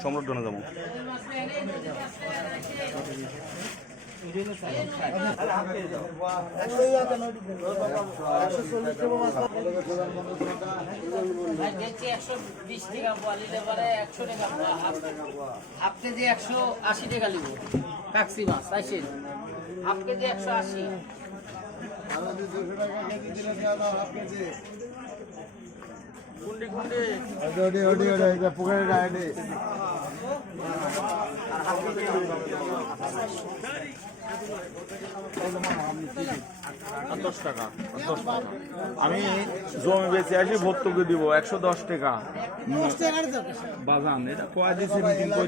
সম্রাট ডনে যাবো। Half KG 180 টাকা নিব কাকসি মাছ আইসেন হাফ কেজি 180 কুন্ডি কুন্ডি ওডি ওডি ওডি এটা পুকুরে রাইডে আর হাফ কেজি 10 টাকা। আমি জমি বেঁচে আসি ভর্তুকি দিব 110 টাকা বাজান। এটা কয়া দিয়েছে মিটিং করে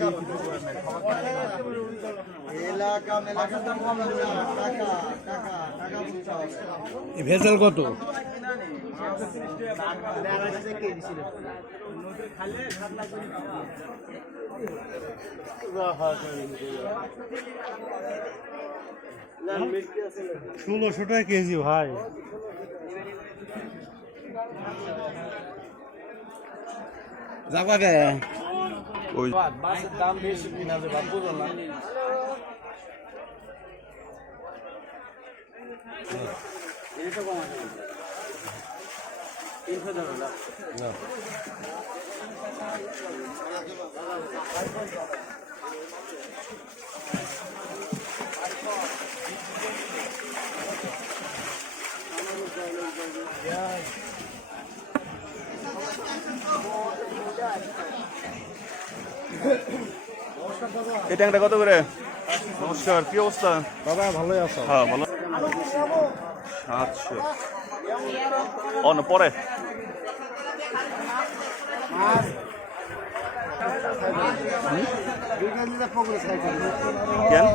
ভেজাল কত? ষোলোশো টাকা কেজি ভাই। যাবা কে ওই মাছের দাম বেশি কিনা যে বাপ বুঝল না এটা কম আছে 300 টাকা না এই ট্যাংটা কত করে? নমস্কার, কি অবস্থা বাবা? ভালোই আছো? হ্যাঁ ভালো। 700 অন পরে কেন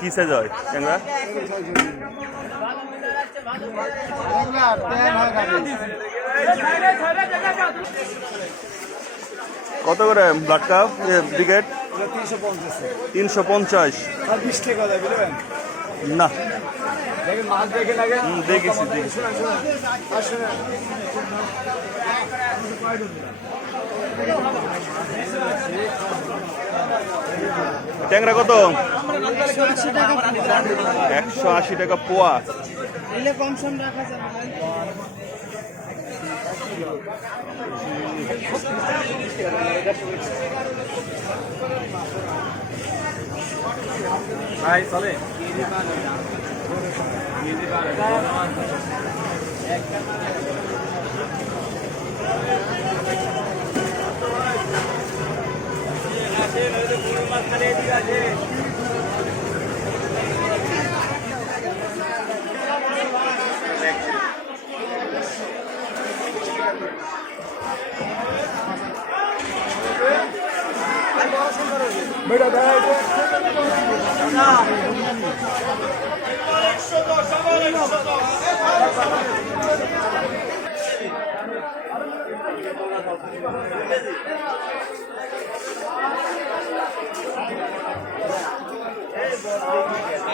কি সাইজ হয় ট্যাংরা? কত করে ব্লাড কাপ ব্রিগেড? 350 20 টাকা দেয় বুঝলেন না? দেখেন মাছ দেখে লাগে দেখেছি ট্যাংরা কত? 180 টাকা পোয়া। কম সম রাখা যাবে ভাই চলে বেটা দেয়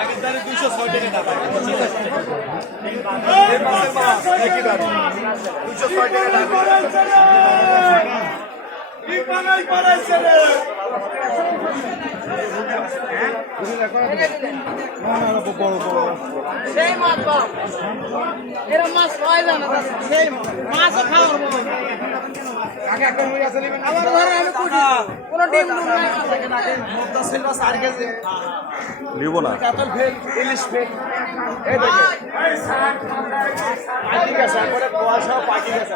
আগের দাঁড়ে 206 টাকা দাম 206 টাকা সেই মাছ বাপ এরকম মাছ পাওয়া যায় না সেই মাছও খাওয়ার আমার ঘরে আমি কোনো ডিম নাই নিব না। ইলিশ ফেল এই দেখেন পাখি গেছে একবারে কুয়াশা পাখি গেছে